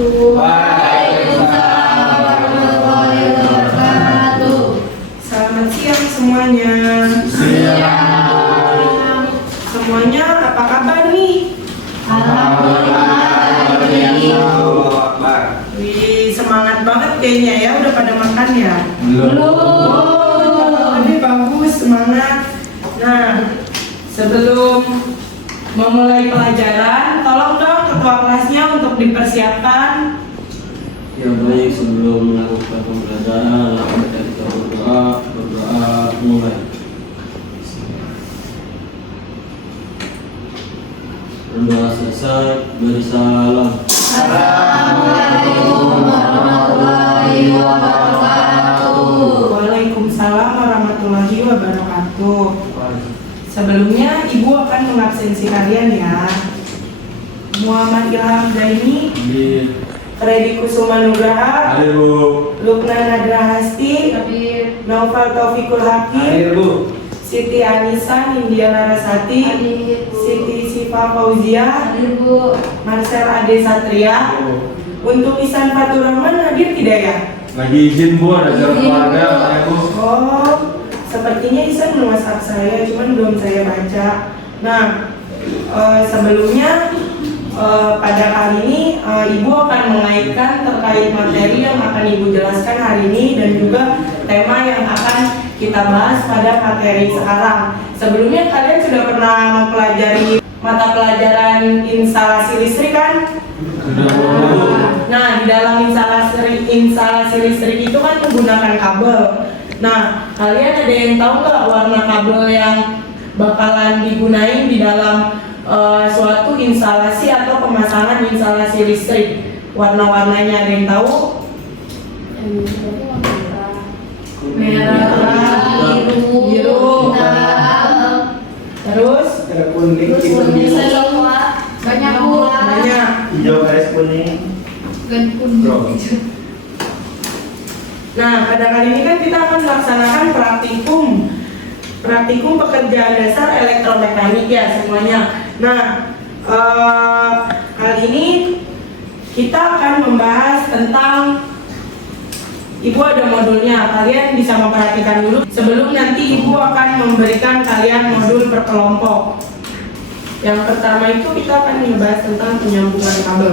wabarakatuh. Waalaikumsalam warahmatullahi wabarakatuh. Selamat siang semuanya. Siang. Semuanya apa kabar nih? Alhamdulillah. Wih, semangat banget kayaknya ya, udah pada makan ya? Belum. Ini bagus, semangat. Nah, sebelum memulai pelajaran, tolong dong ketua kelasnya untuk dipersiapkan. Ya baik, sebelum melakukan pembelajaran, kita berdoa mulai. Berdoa selesai, beri salam. Assalamualaikum warahmatullahi wabarakatuh. Waalaikumsalam warahmatullahi wabarakatuh. Sebelumnya Ibu akan mengabsensi kalian ya. Muhammad Ilham Zaini, Freddy Kusuma Nugraha, Hadir Bu. Lukna Nadra Hasti, Naufal Taufikul Hakim, Bu. Siti Anissa Nindya Larasati, Siti Sifa Fauzia, Marcel Ade Satria. Untuk Isan Fatur Rahman hadir tidak ya? Lagi izin Bu, ada acara keluarga, ya Bu. Oh, sepertinya Isan nge-WhatsApp saya, cuman belum saya baca. Nah, sebelumnya pada kali ini Ibu akan mengaitkan terkait materi yang akan Ibu jelaskan hari ini dan juga tema yang akan kita bahas pada materi sekarang. Sebelumnya kalian sudah pernah mempelajari mata pelajaran instalasi listrik kan? Sudah Bu. Nah, di dalam instalasi listrik itu kan menggunakan kabel. Nah, kalian ada yang tahu nggak warna kabel yang bakalan digunain di dalam suatu instalasi atau pemasangan instalasi listrik? Warna-warnanya ada yang tahu? Merah, biru, hitam. Terus? Ada kuning, hijau, Banyak Bu. Banyak. hijau garis kuning. Nah, pada kali ini kan kita akan melaksanakan praktikum pekerjaan dasar elektromekanik ya semuanya. Nah, kali ini kita akan membahas tentang, Ibu ada modulnya, kalian bisa memperhatikan dulu sebelum nanti Ibu akan memberikan kalian modul per kelompok. Yang pertama itu kita akan membahas tentang penyambungan kabel.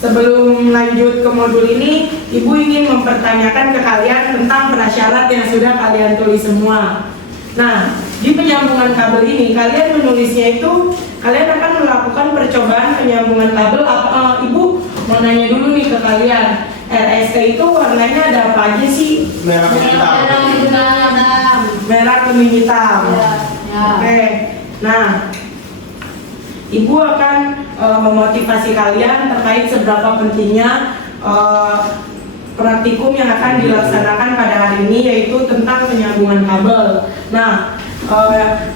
Sebelum lanjut ke modul ini, Ibu ingin mempertanyakan ke kalian tentang prasyarat yang sudah kalian tulis semua. Nah, di penyambungan kabel ini, kalian menulisnya itu, kalian akan melakukan percobaan penyambungan kabel. Ibu mau nanya dulu nih ke kalian, RST itu warnanya ada apa aja sih? Merah hitam. Merah, kuning, hitam. Ya. Oke. Nah, Ibu akan memotivasi kalian terkait seberapa pentingnya praktikum yang akan dilaksanakan pada hari ini, yaitu tentang penyambungan kabel. Nah,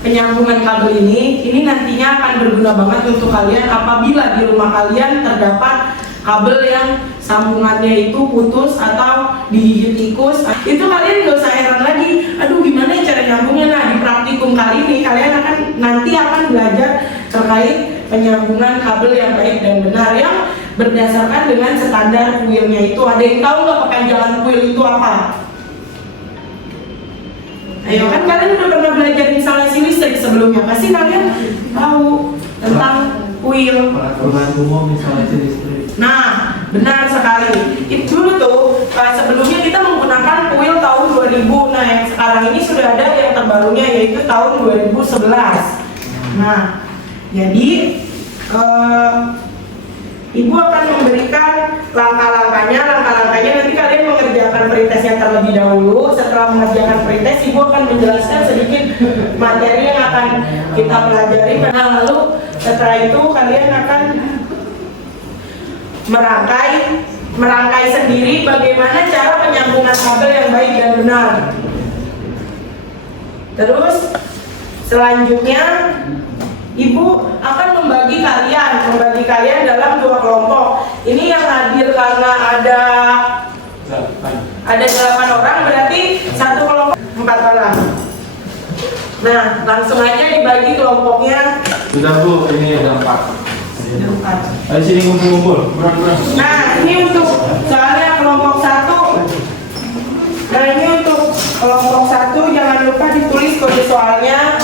penyambungan kabel ini nantinya akan berguna banget untuk kalian apabila di rumah kalian terdapat kabel yang sambungannya itu putus atau digigit tikus. Itu kalian gak usah heran lagi, aduh gimana ya cara nyambungnya. Nah, di praktikum kali ini kalian nanti akan belajar terkait penyambungan kabel yang baik dan benar yang berdasarkan dengan standar kuilnya itu. Ada yang tahu nggak kepanjangan kuil itu apa? Ayo, kan kalian udah pernah belajar instalasi listrik sebelumnya, pasti kalian tahu tentang kuil. Peraturan umum instalasi listrik. Nah, benar sekali. Itu dulu tuh, sebelumnya kita menggunakan kuil tahun 2000. Nah, yang sekarang ini sudah ada yang terbarunya, yaitu tahun 2011. Nah, jadi Ibu akan memberikan langkah-langkahnya nanti kalian mengerjakan pretestnya terlebih dahulu. Setelah mengerjakan pretest, Ibu akan menjelaskan sedikit materi yang akan kita pelajari. Nah, lalu setelah itu kalian akan merangkai sendiri bagaimana cara penyambungan kabel yang baik dan benar. Terus selanjutnya Ibu akan membagi kalian dalam 2 kelompok. Ini yang hadir karena ada 8 orang, berarti satu kelompok 4 orang. Nah, langsung aja dibagi kelompoknya. Sudah Bu, ini ada 4. dekat. Ayo sini ngumpul-ngumpul. Kurang-kurang. Nah, ini untuk soalnya kelompok 1. Nah, ini untuk kelompok 1 jangan lupa ditulis kode soalnya,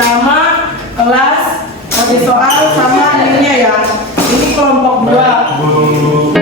nama, kelas, kode soal sama ininya ya. Ini kelompok 2.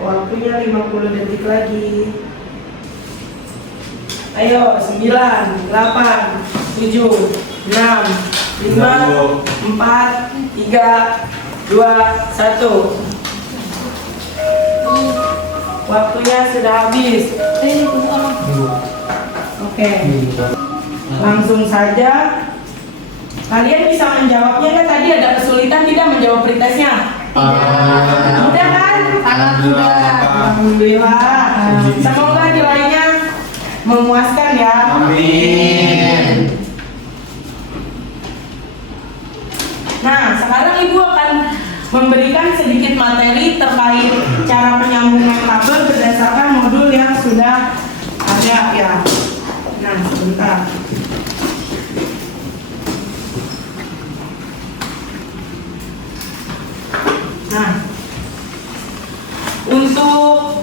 Waktunya 50 detik lagi. Ayo, 9, 8, 7, 6, 5, 4, 3, 2, 1. Waktunya sudah habis. Oke, langsung saja. Kalian bisa menjawabnya kan? Tadi ada kesulitan tidak menjawab pretestnya? Mudah kan? Sangat mudah. Alhamdulillah. Semoga nilainya memuaskan ya. Amin. Nah, sekarang Ibu akan memberikan sedikit materi terkait cara penyambungan kabel berdasarkan modul yang sudah ada ya. Nah, sebentar. Nah, untuk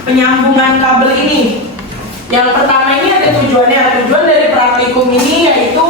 penyambungan kabel ini, yang pertama ini ada tujuannya. Tujuan dari praktikum ini yaitu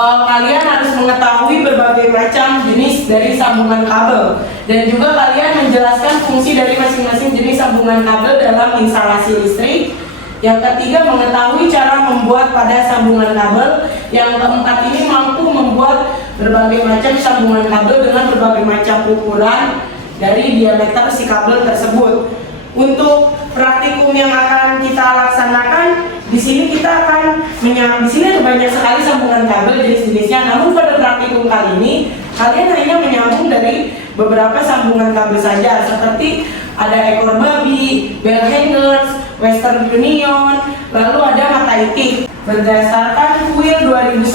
kalian harus mengetahui berbagai macam jenis dari sambungan kabel dan juga kalian menjelaskan fungsi dari masing-masing jenis sambungan kabel dalam instalasi listrik. Yang ketiga, mengetahui cara membuat pada sambungan kabel. Yang keempat ini mampu membuat berbagai macam sambungan kabel dengan berbagai macam ukuran dari diameter si kabel tersebut. Untuk praktikum yang akan kita laksanakan, di sini kita akan di sini ada banyak sekali sambungan kabel jenis-jenisnya. Namun pada praktikum kali ini, kalian hanya menyambung dari beberapa sambungan kabel saja, seperti ada ekor babi, bell hangers, Western Union, lalu ada mata itik. Berdasarkan kuil 2011,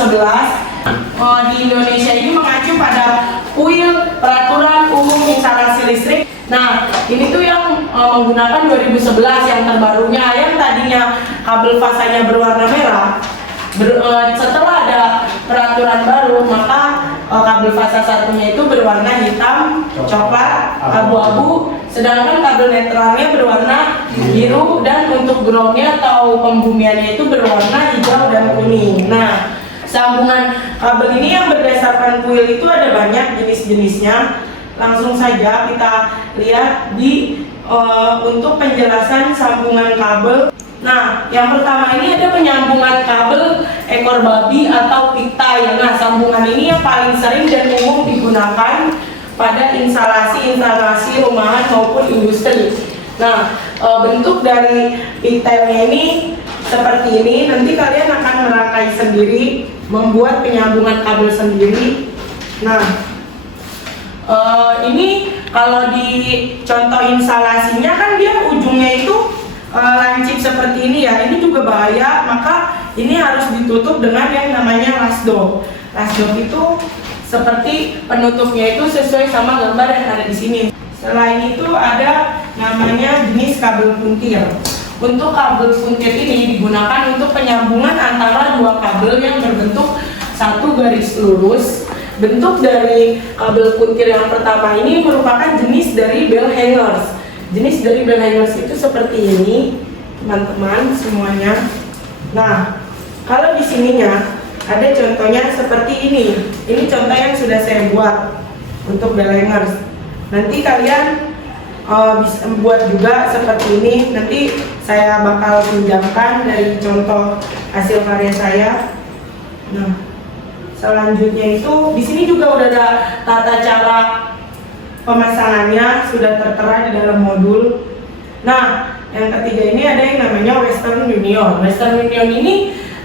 di Indonesia ini mengacu pada kuil Peraturan Umum Instalasi Listrik. Nah, ini tuh yang menggunakan 2011 yang terbarunya, yang tadinya kabel fasanya berwarna merah. Setelah ada peraturan baru, maka kabel fasa satunya itu berwarna hitam, coklat, abu-abu, sedangkan kabel netralnya berwarna biru, dan untuk groundnya atau pembumiannya itu berwarna hijau dan kuning. Nah, sambungan kabel ini yang berdasarkan kuil itu ada banyak jenis-jenisnya. Langsung saja kita lihat di untuk penjelasan sambungan kabel. Nah, yang pertama ini ada penyambungan kabel ekor babi atau pigtail. Nah, sambungan ini yang paling sering dan umum digunakan pada instalasi rumahan maupun industri. Nah, bentuk dari pigtailnya ini seperti ini. Nanti kalian akan merangkai sendiri, membuat penyambungan kabel sendiri. Nah, ini kalau di contoh instalasinya kan dia ujungnya itu lancip seperti ini ya. Ini juga bahaya, maka ini harus ditutup dengan yang namanya lasdok. Lasdok itu seperti penutupnya itu sesuai sama gambar yang ada di sini. Selain itu ada namanya jenis kabel puntir. Untuk kabel puntir ini digunakan untuk penyambungan antara dua kabel yang berbentuk satu garis lurus. Bentuk dari kabel puntir yang pertama ini merupakan jenis dari bell hangers. Jenis dari bell hangers itu seperti ini, teman-teman semuanya. Nah, kalau di sininya ada contohnya seperti ini. Ini contoh yang sudah saya buat untuk bell hangers. Nanti kalian bisa buat juga seperti ini. Nanti saya bakal pinjamkan dari contoh hasil karya saya. Nah, selanjutnya itu di sini juga udah ada tata cara pemasangannya, sudah tertera di dalam modul. Nah, yang ketiga ini ada yang namanya Western Union. Western Union ini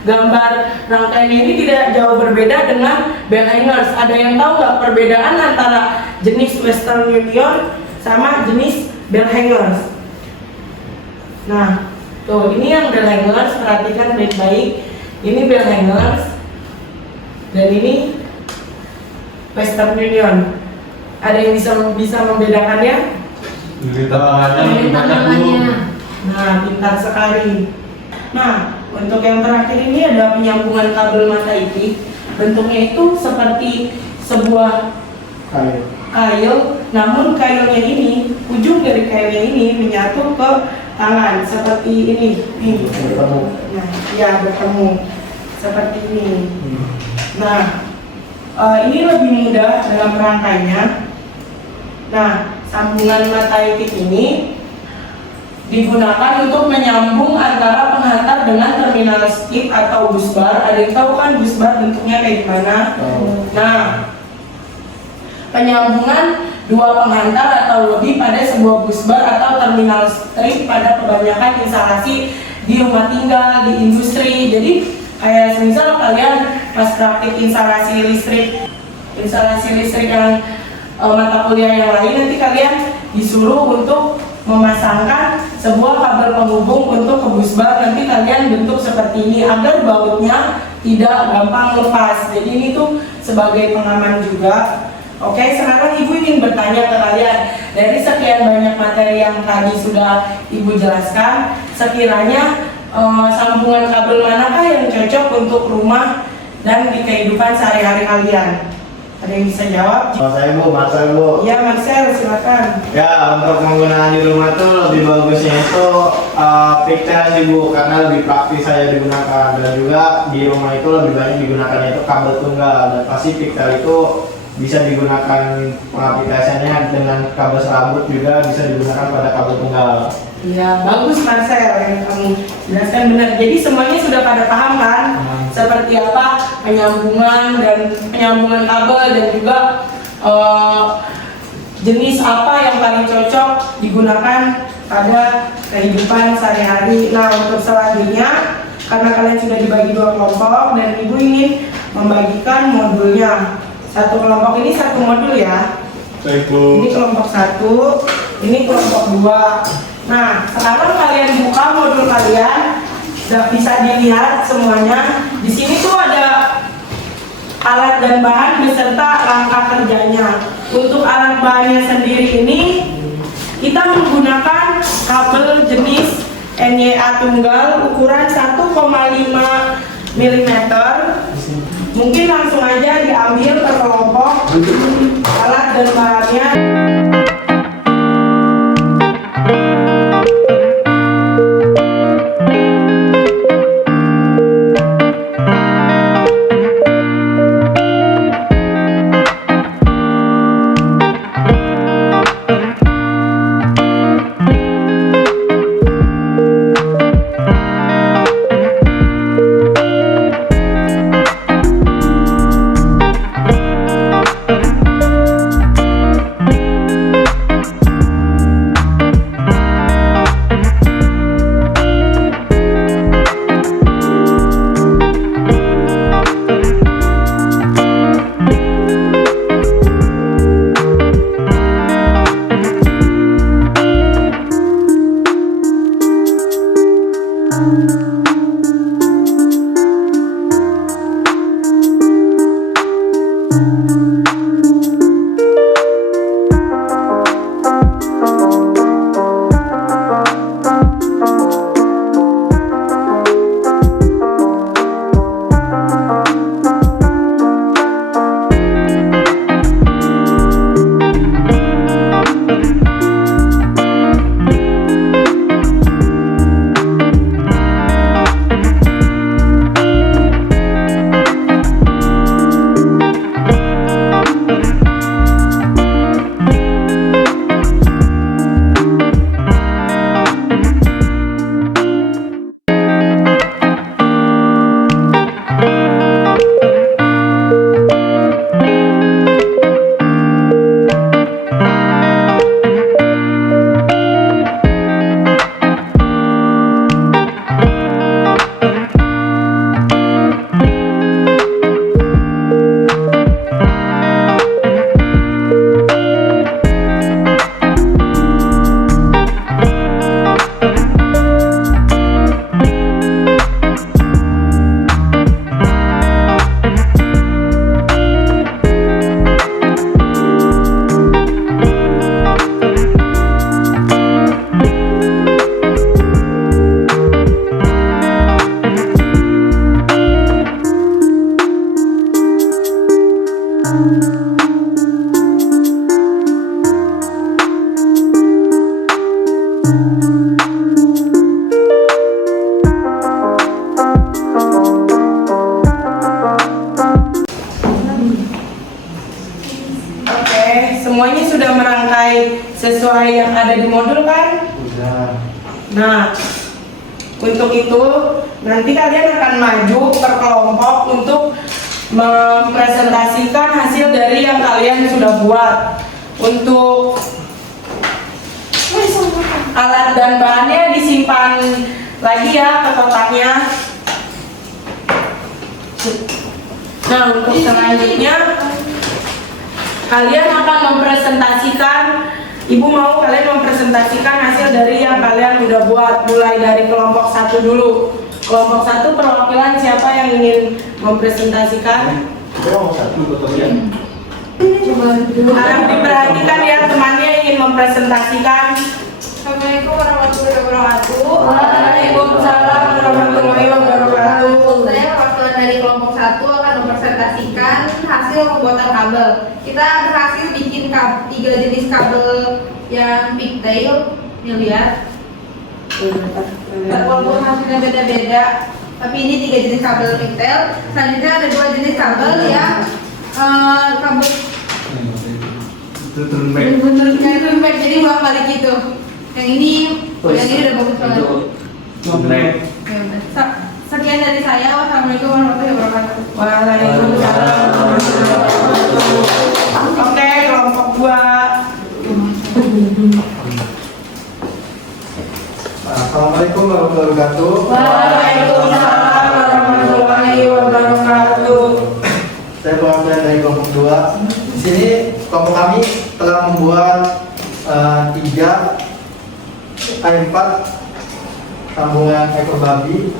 gambar rangkaiannya ini tidak jauh berbeda dengan bell hangers. Ada yang tahu nggak perbedaan antara jenis Western Union sama jenis bell hangers? Nah, tuh ini yang bell hangers, perhatikan baik-baik. Ini bell hangers dan ini Western Union. Ada yang bisa membedakannya? Lili tangannya. Nah, pintar sekali. Nah, untuk yang terakhir ini ada penyambungan kabel mata ini. Bentuknya itu seperti sebuah kail, namun kailnya ini, ujung dari kailnya ini menyatu ke tangan seperti ini. Nih. Nah, ya bertemu seperti ini. Nah, ini lebih mudah dalam rangkainya. Nah, sambungan mata itik ini digunakan untuk menyambung antara penghantar dengan terminal skip atau busbar. Ada yang tahu kan busbar bentuknya kayak gimana? Nah, penyambungan dua penghantar atau lebih pada sebuah busbar atau terminal strip pada kebanyakan instalasi di rumah tinggal, di industri. Jadi kayak misal kalian pas praktik instalasi listrik yang mata kuliah yang lain, nanti kalian disuruh untuk memasangkan sebuah kabel penghubung untuk ke busbar. Nanti kalian bentuk seperti ini agar bautnya tidak gampang lepas. Jadi ini tuh sebagai pengaman juga. Oke, sekarang Ibu ingin bertanya ke kalian, dari sekian banyak materi yang tadi sudah Ibu jelaskan, sekiranya sambungan kabel manakah yang cocok untuk rumah dan di kehidupan sehari-hari kalian? Ada yang bisa jawab? Marcel Bu. Ya, Marcel, silakan. Ya, untuk penggunaan di rumah tuh lebih bagusnya itu pigtail sih Bu, karena lebih praktis saya digunakan, dan juga di rumah itu lebih banyak digunakan itu kabel tunggal, dan pasti pigtail itu bisa digunakan pengaplikasiannya dengan kabel serabut, juga bisa digunakan pada kabel tunggal. Iya, bagus Marcel yang kamu jelaskan benar. Jadi semuanya sudah pada paham kan? Seperti apa penyambungan kabel dan juga jenis apa yang paling cocok digunakan pada kehidupan sehari-hari. Nah, untuk selanjutnya, karena kalian sudah dibagi dua kelompok dan Ibu ingin membagikan modulnya. Satu kelompok ini satu modul ya. Ini kelompok 1, ini kelompok 2. Nah, sekarang kalian buka modul kalian, bisa dilihat semuanya. Di sini tuh ada alat dan bahan beserta langkah kerjanya. Untuk alat bahannya sendiri ini, kita menggunakan kabel jenis NYA tunggal ukuran 1,5 mm. Mungkin langsung aja diambil ke kelompok alat dan bahannya. Oke, semuanya sudah merangkai sesuai yang ada di modul kan? Udah. Nah, untuk itu nanti kalian akan maju per kelompok untuk mempresentasikan hasil dari yang kalian sudah buat. Untuk alat dan bahannya disimpan lagi ya ke kotaknya. Nah, untuk selanjutnya kalian akan mempresentasikan. Ibu mau kalian mempresentasikan hasil dari yang kalian udah buat, mulai dari kelompok 1 dulu. Kelompok 1 perwakilan siapa yang ingin mempresentasikan? Kelompok 1 fotonya. Harap diperhatikan ya, temannya ingin mempresentasikan. Assalamualaikum warahmatullahi wabarakatuh. Waalaikumsalam warahmatullahi wabarakatuh. Saya perwakilan dari kelompok 1 akan mempresentasikan hasil pembuatan kabel. Kita berhasil bikin 3 jenis kabel yang pigtail. Nih lihat. Walaupun hasilnya beda-beda, tapi ini 3 jenis kabel pigtail. Selanjutnya ada 2 jenis kabel yang kabel Itu turun back. turun back, jadi bolak balik gitu. Yang ini udah bagus banget. Back. Ya udah. Sekian dari saya. Wassalamualaikum warahmatullahi wabarakatuh. Waalaikumsalam warahmatullahi wabarakatuh. Oke, kelompok 2. Assalamualaikum warahmatullahi wabarakatuh. Waalaikumsalam warahmatullahi wabarakatuh. Saya perwakilan dari kelompok 2. Di sini kelompok kami telah membuat 4 sambungan ekor babi.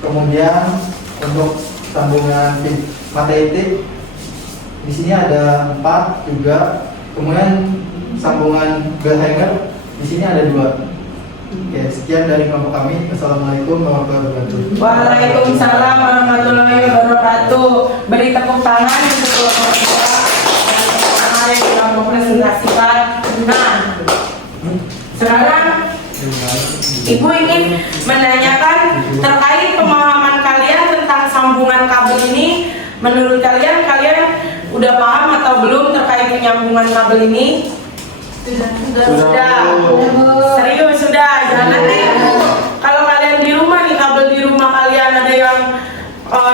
Kemudian untuk sambungan mata itik di sini ada 4 juga. Kemudian sambungan bell hanger di sini ada 2. Oke, sekian dari kelompok kami. Assalamualaikum warahmatullahi wabarakatuh. Waalaikumsalam warahmatullahi wabarakatuh. Beri tepuk tangan untuk kelompok 2 yang kemarin sudah mempresentasikan. Nah, sekarang Ibu ingin menanyakan terkait pemahaman kalian tentang sambungan kabel ini. Menurut kalian udah paham atau belum terkait penyambungan kabel ini? Sudah. Serius sudah. Jangan nanti kalau kalian di rumah nih, kabel di rumah kalian ada yang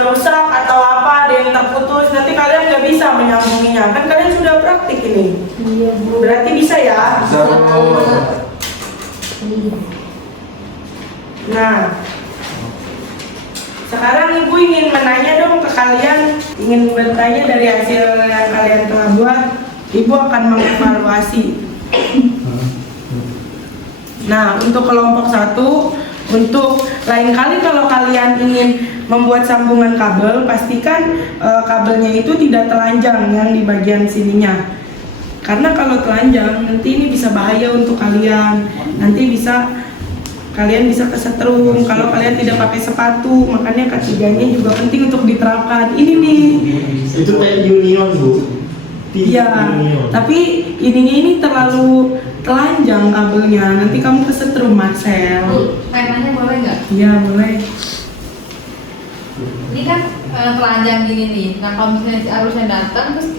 rusak atau apa, ada yang terputus, nanti kalian nggak bisa menyambunginya. Kan kalian sudah praktik ini. Berarti bisa ya? Nah, sekarang Ibu ingin menanya dong ke kalian, ingin bertanya dari hasil yang kalian telah buat. Ibu akan mengevaluasi. Nah, untuk kelompok 1, untuk lain kali kalau kalian ingin membuat sambungan kabel, pastikan kabelnya itu tidak telanjang yang di bagian sininya. Karena kalau telanjang, nanti ini bisa bahaya untuk kalian. Nanti kalian bisa kesetrum kalau kalian tidak pakai sepatu. Makanya ketiganya juga penting untuk diterapkan. Ini nih. Itu kayak union, Bu. Iya, tapi ini terlalu telanjang kabelnya. Nanti kamu kesetrum, Marcel. Mainannya boleh nggak? Iya, boleh. Ini kan telanjang gini nih. Nah kalau misalnya si arusnya datang terus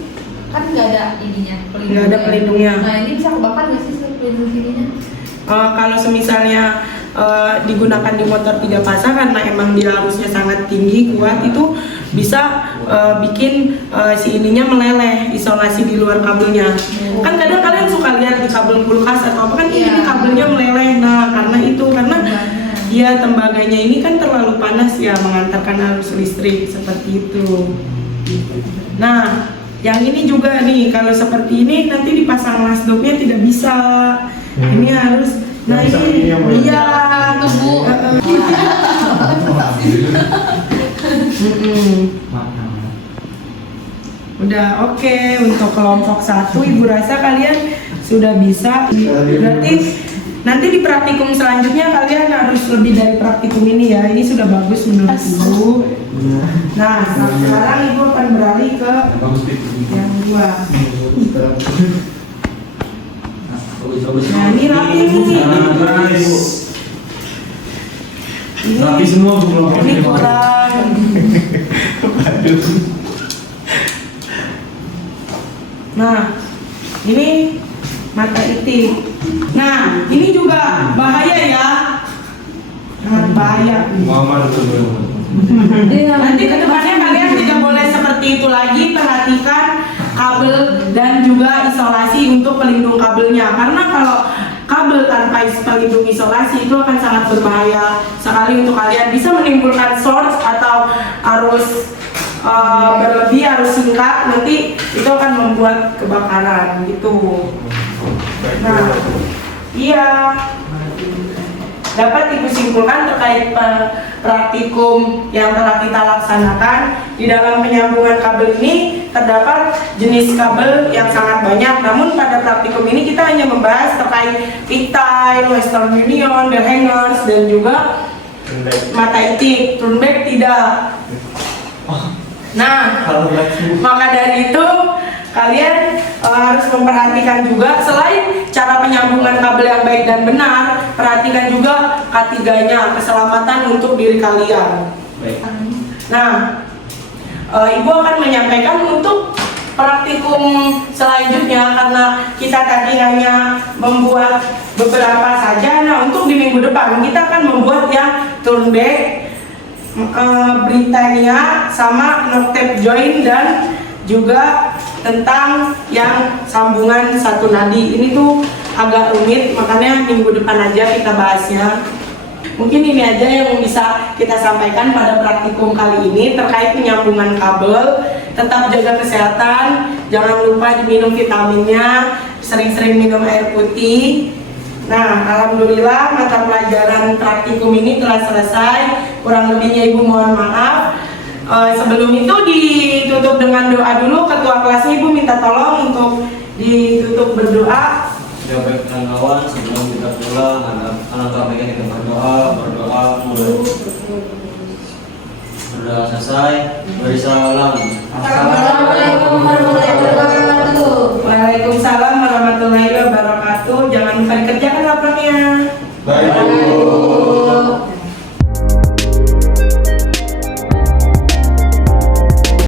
kan nggak ada ininya, Nggak ada pelindungnya. Nah ini bisa kebakar nggak sih pelindung sininya? Kalau semisalnya digunakan di motor 3 pasang karena emang dia arusnya sangat tinggi kuat, itu bisa bikin si ininya meleleh, isolasi di luar kabelnya. Kan kadang kalian suka lihat di kabel kulkas atau apa kan ini kabelnya meleleh. Nah karena dia tembaganya ini kan terlalu panas ya, mengantarkan arus listrik seperti itu. Nah yang ini juga nih, kalau seperti ini nanti dipasang lasdoknya tidak bisa. Ini harus. Nah ini iya tubuh. Udah oke. Untuk kelompok 1 Ibu rasa kalian sudah bisa. Berarti nanti di praktikum selanjutnya kalian harus lebih dari praktikum ini ya. Ini sudah bagus menurut Ibu. Nah sekarang Ibu akan beralih ke yang 2. Bagus. Nah, ini rapi nih. Nah, nice. Ini, Rapi semua bu kelompok ini ini. kurang. Nah, ini mata itik. Nah, ini juga bahaya ya. Sangat bahaya. Muhammad itu. Nanti kedepannya kalian tidak boleh seperti itu lagi. Perhatikan kabel dan juga isolasi untuk pelindung kabelnya. Karena kalau kabel tanpa pelindung isolasi itu akan sangat berbahaya sekali untuk kalian. Bisa menimbulkan short atau arus berlebih, arus singkat. Nanti itu akan membuat kebakaran gitu. Nah, iya. Dapat Ibu simpulkan terkait praktikum yang telah kita laksanakan. Di dalam penyambungan kabel ini terdapat jenis kabel yang sangat banyak. Namun pada praktikum ini kita hanya membahas terkait pigtail, Western Union, bell hangers, dan juga mata itik. Turnback tidak. Nah, maka dari itu kalian harus memperhatikan juga, selain cara penyambungan kabel yang baik dan benar, perhatikan juga K3-nya, keselamatan untuk diri kalian. Baik. Nah, Ibu akan menyampaikan untuk praktikum selanjutnya, karena kita tadi hanya membuat beberapa saja. Nah, untuk di minggu depan kita akan membuat yang turnback, Britannia, sama knob tape joint, dan juga tentang yang sambungan satu nadi. Ini tuh agak rumit, makanya minggu depan aja kita bahasnya. Mungkin ini aja yang bisa kita sampaikan pada praktikum kali ini terkait penyambungan kabel. Tetap jaga kesehatan, jangan lupa diminum vitaminnya, sering-sering minum air putih. Nah, alhamdulillah mata pelajaran praktikum ini telah selesai. Kurang lebihnya Ibu mohon maaf. Sebelum itu ditutup dengan doa dulu. Ketua kelasnya Ibu minta tolong untuk ditutup berdoa. Ya baik kawan, sebelum kita pulang, anak kami kita berdoa mulai. Berdoa selesai, beri salam. Assalamualaikum warahmatullahi wabarakatuh. Waalaikumsalam warahmatullahi wabarakatuh. Jangan lupa dikerjakan rapotnya. Baik.